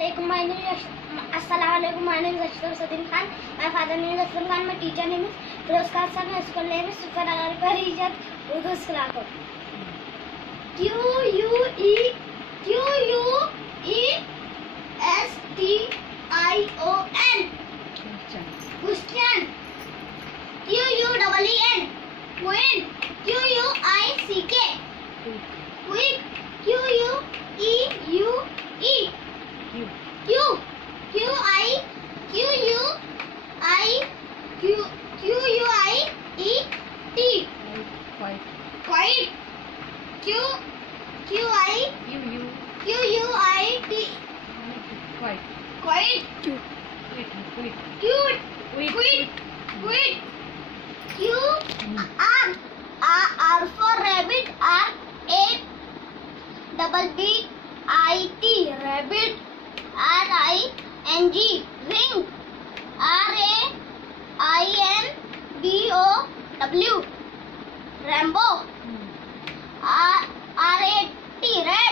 Assalamualaikum. My name is Ashraf Sadim Khan. My father name is Aslam Khan. My teacher name is Firoz Khan. My school name is Super Agar Parijat Urdu School. Question. Question. QUEEN. Queen. QUICK. Quick. QUEUE. QUIET. Quiet. QUIUIT. Quiet. Cute. Quit. R for rabbit. RABBIT. Rabbit. RING. Ring. RAINBOW. Rambo. RAT. Rat.